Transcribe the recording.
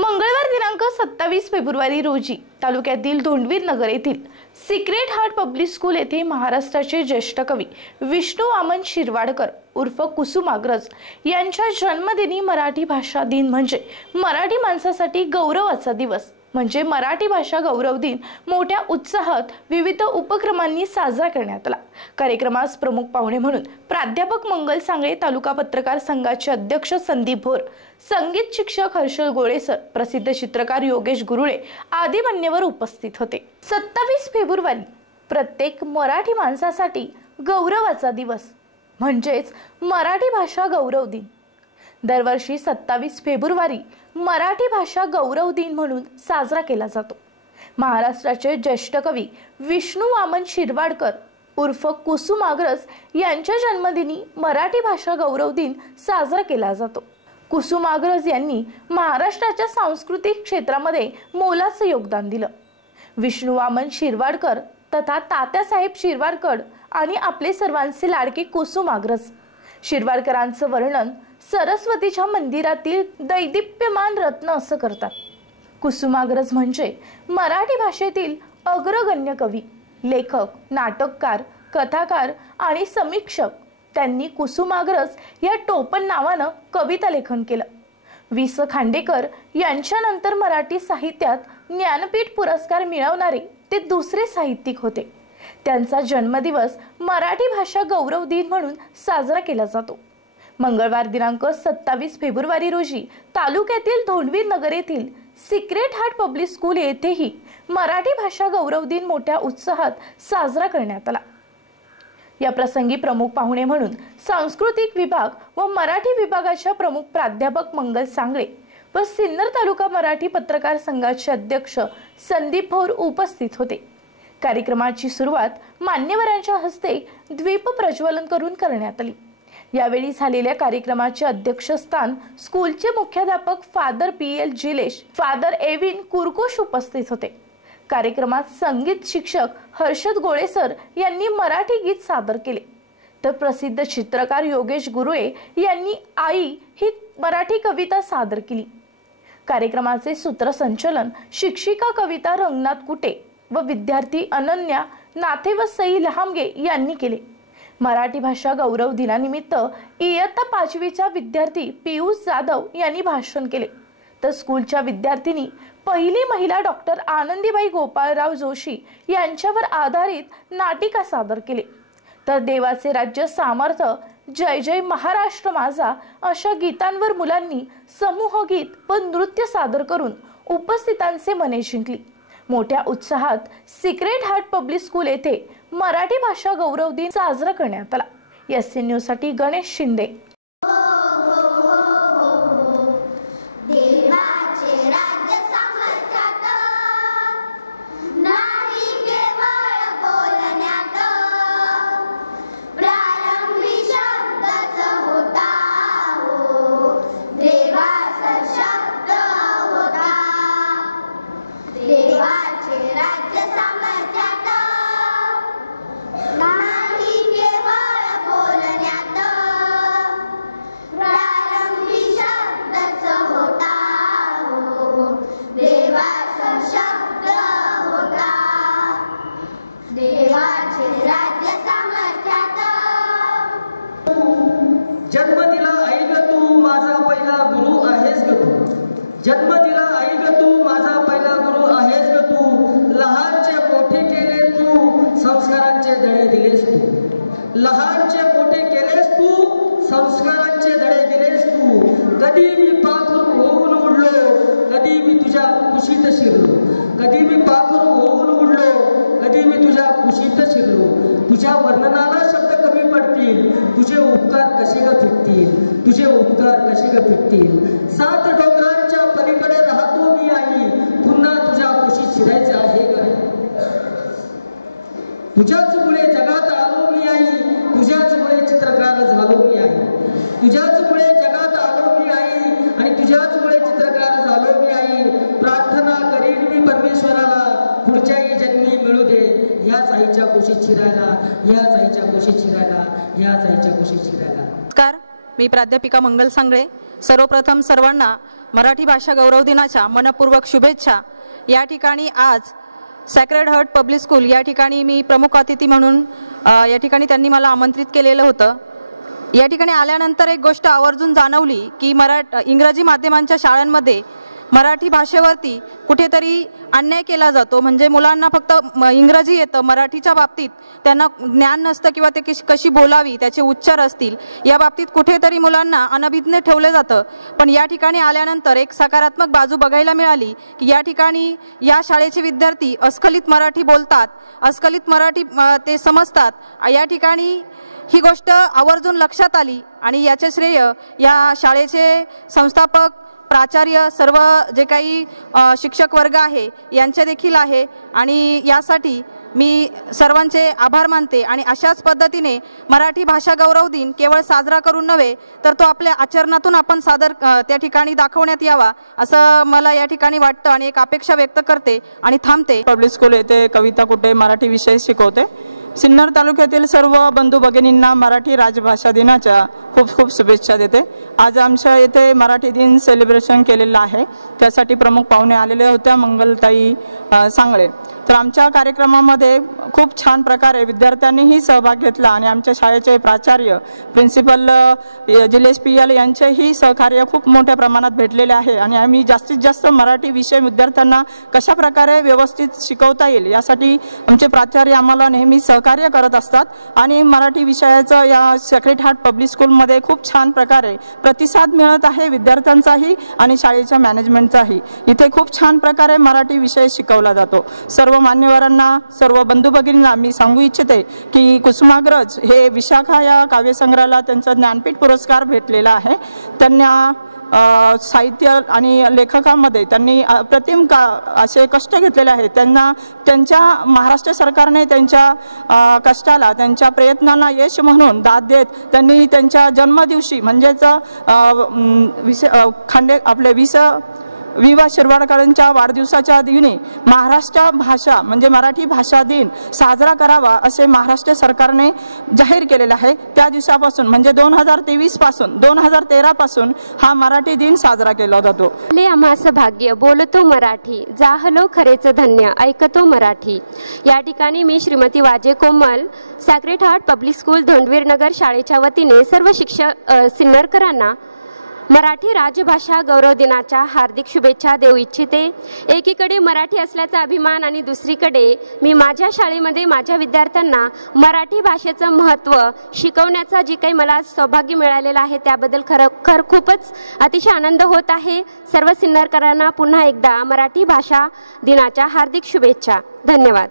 मंगळवार दिनांक 27 फेब्रुवारी रोजी तालुक्यातील धोंडवीर नगर येथील सिक्रेट हार्ट पब्लिक स्कूल येथे महाराष्ट्राचे ज्येष्ठ कवी विष्णू वामन शिरवाडकर उर्फ कुसुमाग्रज यांच्या जन्मदिनी मराठी भाषा दिन म्हणजे मराठी माणसासाठी गौरवाचा दिवस म्हणजे मराठी भाषा गौरव दिन मोठ्या उत्साहात विविध उपक्रमांनी साजरा करण्यात आला। कार्यक्रमास प्रमुख पाहुणे म्हणून प्राध्यापक मंगल सांगळे, तालुका पत्रकार संघाचे अध्यक्ष संदीप भोर, संगीत शिक्षक हर्षल गोळेसर, प्रसिद्ध चित्रकार योगेश गुरुळे आदी मान्यवर उपस्थित होते। 27 फेब्रुवारी प्रत्येक मराठी माणसासाठी गौरवाचा दिवस म्हणजेच मराठी भाषा गौरव दिन। दरवर्षी 27 फेब्रुवारी मराठी भाषा गौरव दिन म्हणून साजरा केला जातो। महाराष्ट्राचे ज्येष्ठ कवी विष्णू वामन शिरवाडकर उर्फ कुसुमाग्रज यांच्या जन्मदिनी मराठी भाषा गौरव दिन साजरा केला जातो। कुसुमाग्रज यांनी महाराष्ट्राच्या सांस्कृतिक क्षेत्रामध्ये मोलाचं योगदान दिलं। विष्णू वामन शिरवाडकर तथा तात्यासाहेब शिरवाडकर आणि आपले सर्वांचे लाडके कुसुमाग्रज शिरवाडकरांचं वर्णन सरस्वतीच्या मंदिरातील दैदिप्यमान रत्न असं करतात। कुसुमाग्रज म्हणजे मराठी भाषेतील अग्रगण्य कवी, लेखक, नाटककार, कथाकार आणि समीक्षक। त्यांनी कुसुमाग्रज या टोपण नावानं कविता लेखन केलं। वि.स. खांडेकर यांच्यानंतर मराठी साहित्यात ज्ञानपीठ पुरस्कार मिळवणारे ते दुसरे साहित्यिक होते। त्यांचा जन्मदिवस मराठी भाषा गौरव दिन म्हणून साजरा केला जातो। मंगळवार दिनांक 27 फेब्रुवारी रोजी तालुक्यातील धोंडवीर नगर येथील सिक्रेट हार्ट पब्लिक स्कूल येथेही मराठी भाषा गौरव दिन मोठ्या उत्साहात साजरा करण्यात आला। या प्रसंगी प्रमुख पाहुणे म्हणून सांस्कृतिक विभाग व मराठी विभागाच्या प्रमुख प्राध्यापक मंगल सांगळे व सिन्नर तालुका मराठी पत्रकार संघाचे अध्यक्ष संदीप भोर उपस्थित होते। कार्यक्रमाची सुरुवात मान्यवरांच्या हस्ते द्वीप प्रज्वलन करून करण्यात आली। यावेळी झालेल्या कार्यक्रमाचे अध्यक्षस्थान स्कूलचे मुख्याध्यापक फादर पी.एल. जिलेश, फादर एविन कुरकुश उपस्थित होते। कार्यक्रमात संगीत शिक्षक हर्षद गोळेसर यांनी मराठी गीत सादर केले, तर प्रसिद्ध चित्रकार योगेश गुरुळे यांनी आई ही मराठी कविता सादर केली। कार्यक्रमाचे सूत्रसंचालन शिक्षिका कविता रंगनाथ कुटे व विद्यार्थी अनन्या नाथे व सई लहामगे यांनी केले। मराठी भाषा गौरव दिनानिमित्त इयत्ता 5वीचा विद्यार्थी पियुष जाधव यांनी भाषण केले, तर स्कूलच्या विद्यार्थिनी पहिली महिला डॉक्टर आनंदीबाई गोपाळराव जोशी यांच्यावर आधारित नाटिका सादर केले, तर देवाचे राज्य सामर्थ्य, जय जय महाराष्ट्र माझा अशा गीतांवर मुलांनी समूह गीत व नृत्य सादर करून उपस्थितांचे मने जिंकली। मोठ्या उत्साहात सिक्रेट हार्ट पब्लिक स्कूल येथे मराठी भाषा गौरव दिन साजरा करण्यात आला। एसएन न्यूज साठी गणेश शिंदे। जन्म दिला आई ग तू माझा पहिला गुरु आहेस ग तू, जन्म दिला आई ग तू माझा पहिला गुरु आहेस ग तू, लहानचे मोठे केले तू संस्कारांचे धडे दिलेस तू, लहानचे मोठे केलेस तू संस्कारांचे धडे दिलेस तू। कधी मी पाखरू होऊन उडलो, कधी मी तुझ्या कुशीत शिरलो, कधी मी पाखरू होऊन उडलो, कधी मी तुझ्या कुशीत शिरलो। तुझ्या वर्णनाला शब्द कमी पडतील, तुझे उपकार कसे ग फिटतील, तुझे उपकार कसे ग फिटतील। 7 डोंगरांच्या पलीकडे राहतो मी आई, पुन्हा तुझ्या कुशीत शिरायचे आहे ग। तुझ्याच मुळे जगात आलो मी आई, तुझ्याच मुळे चित्रकार झालो मी आई, तुझ्याच मुळे जगात आलो मी आई आणि तुझ्याच मुळे चित्रकार झालो मी आई। प्रार्थना करीन मी परमेश्वराला पुढच्याही जन्मी मिळू दे ह्याच आईच्या कुशीत शिरायला, ह्याच आईच्या कुशीत शिरायला, ह्याच आईच्या कुशीत शिरायला। नमस्कार, मी प्राध्यापिका मंगल सांगळे, सर्वप्रथम सर्वांना मराठी भाषा गौरव दिनाच्या मनपूर्वक शुभेच्छा। या ठिकाणी आज सॅक्रेड हार्ट पब्लिक स्कूल या ठिकाणी मी प्रमुख अतिथी म्हणून या ठिकाणी त्यांनी मला आमंत्रित केलेलं होतं। या ठिकाणी आल्यानंतर एक गोष्ट आवर्जून जाणवली की इंग्रजी माध्यमांच्या शाळांमध्ये मराठी भाषेवरती कुठेतरी अन्याय केला जातो। म्हणजे मुलांना फक्त इंग्रजी येतं, मराठीच्या बाबतीत त्यांना ज्ञान नसतं किंवा ते कशी बोलावी, त्याचे उच्चार असतील या बाबतीत कुठेतरी मुलांना अनभिज्ञ ठेवलं जातं। पण या ठिकाणी आल्यानंतर एक सकारात्मक बाजू बघायला मिळाली की या ठिकाणी या शाळेचे विद्यार्थी अस्खलित मराठी बोलतात, अस्खलित मराठी ते समजतात। या ठिकाणी ही गोष्ट आवर्जून लक्षात आली आणि याचे श्रेय या शाळेचे संस्थापक, प्राचार्य, सर्व जे काही शिक्षक वर्ग आहे यांचे देखील आहे आणि यासाठी मी सर्वांचे आभार मानते। आणि अशाच पद्धतीने मराठी भाषा गौरव दिन केवळ साजरा करून नव्हे तर तो आपल्या आचरणातून आपण त्या ठिकाणी दाखवण्यात यावा असं मला या ठिकाणी वाटतं आणि एक अपेक्षा व्यक्त करते आणि थांबते। पब्लिक स्कूल येथे कविता कुटे मराठी विषय शिकवते। सिन्नर तालुक्यातील सर्व बंधू भगिनींना मराठी राजभाषा दिनाच्या खूप खूप शुभेच्छा देते। आज आमच्या येथे मराठी दिन सेलिब्रेशन केलेलं आहे, त्यासाठी प्रमुख पाहुणे आलेले होत्या, मंगलताई सांगळे। तर आमच्या कार्यक्रमामध्ये खूप छान प्रकारे विद्यार्थ्यांनीही सहभाग घेतला आणि आमच्या शाळेचे प्राचार्य, प्रिन्सिपल जिलेश पियल यांचेही सहकार्य खूप मोठ्या प्रमाणात भेटलेले आहे आणि आम्ही जास्तीत जास्त मराठी विषय विद्यार्थ्यांना कशा प्रकारे व्यवस्थित शिकवता येईल यासाठी आमचे प्राचार्य आम्हाला नेहमी सहकार्य करत असतात आणि मराठी विषयाचं या सॅक्रेड हार्ट पब्लिक स्कूलमध्ये खूप छान प्रकारे प्रतिसाद मिळत आहे विद्यार्थ्यांचाही आणि शाळेच्या मॅनेजमेंटचाही। इथे खूप छान प्रकारे मराठी विषय शिकवला जातो। सर्व मान्यवरांना, सर्व बंधू भगिनींना मी सांगू इच्छिते की कुसुमाग्रज हे विशाखा या काव्यसंग्रहाला त्यांचा ज्ञानपीठ पुरस्कार भेटलेला आहे। त्यांना साहित्य आणि लेखकामध्ये त्यांनी अप्रतिम असे कष्ट घेतलेले आहेत। त्यांना त्यांच्या महाराष्ट्र सरकारने त्यांच्या कष्टाला, त्यांच्या प्रयत्नांना यश म्हणून दाद देत त्यांनी त्यांच्या जन्मदिवशी म्हणजेच वि.वा. शिरवाडकरांच्या वाढदिवसाच्या दिनी महाराष्ट्र भाषा म्हणजे मराठी भाषा दिन साजरा करावा असे महाराष्ट्र सरकारने जाहीर केलेला आहे। त्या दिवसापासून म्हणजे 2023 पासून 2013 पासून हा मराठी दिन साजरा केला जातो। आम्हास भाग्य बोलतो मराठी, जाहलो खरेच धन्य ऐकतो मराठी। या ठिकाणी मी श्रीमती वाजे कोमल, सॅक्रेड हार्ट पब्लिक स्कूल धोंडवीर नगर शाळेच्या वतीने सर्व शिक्षक सिन्नरकरांना मराठी राजभाषा गौरव दिनाच्या हार्दिक शुभेच्छा देऊ इच्छिते। एकीकडे मराठी असल्याचा अभिमान आणि दुसरीकडे मी माझ्या शाळेमध्ये माझ्या विद्यार्थ्यांना मराठी भाषेचं महत्त्व शिकवण्याचा जी काही मला सौभाग्य मिळालेलं आहे त्याबद्दल खरोखर खूपच अतिशय आनंद होत आहे। सर्व सिन्नरकरांना पुन्हा एकदा मराठी भाषा दिनाच्या हार्दिक शुभेच्छा। धन्यवाद।